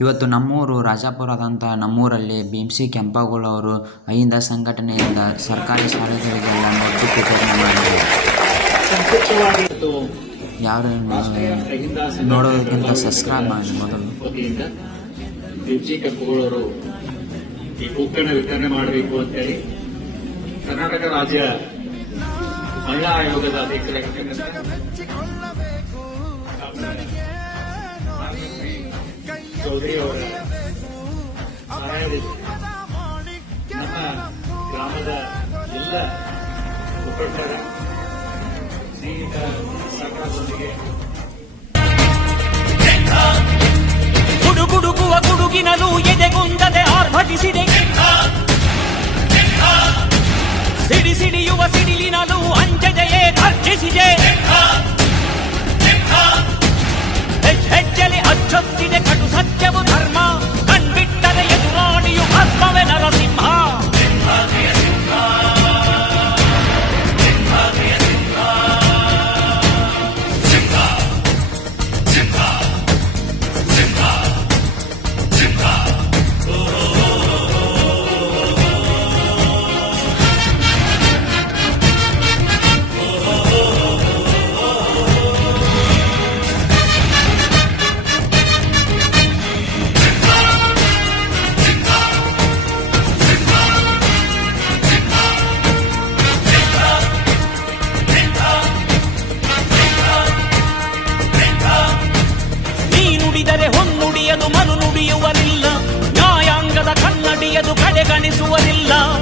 ಇವತ್ತು ನಮ್ಮೂರು ರಾಜಾಪುರದಂಥ ನಮ್ಮೂರಲ್ಲಿ ಭೀಮ್ಸಿ ಕೆಂಪಗೌಡವರು ಅಹಿಂದ ಸಂಘಟನೆಯಿಂದ ಸರ್ಕಾರಿ ಶಾಲೆಗಳಿಗೆಲ್ಲ ಮದ್ದು ಯಾರು ನೋಡೋದಕ್ಕಿಂತ ಸಬ್ಸ್ಕ್ರೈಬ್ ಮಾಡಿ ಮೊದಲು. ವತಿಯಿಂದ ದಿವ್ಜಿ ಈ ಬುಕ್ಕನ್ನು ವಿತರಣೆ ಮಾಡಬೇಕು ಅಂತೇಳಿ ಕರ್ನಾಟಕ ರಾಜ್ಯ ಮಹಿಳಾ ಆಯೋಗದ ಅಧ್ಯಕ್ಷರಾಗಿರ್ತಕ್ಕಂಥ ಚೌಧರಿ ಅವರ ಸಹಾಯದಿಂದ ನಮ್ಮ ಗ್ರಾಮದ ಎಲ್ಲ ಮುಖಂಡರ ಸ್ನೇಹಿತ ಸಹಕಾರದೊಂದಿಗೆ ಗುಡುಗುಡುಗುವ ಗುಡುಗಿನಲು ಎದೆಗುಂದದೆ ಆರ್ಭಟಿಸಿದೆ ஒருவரில்லாம்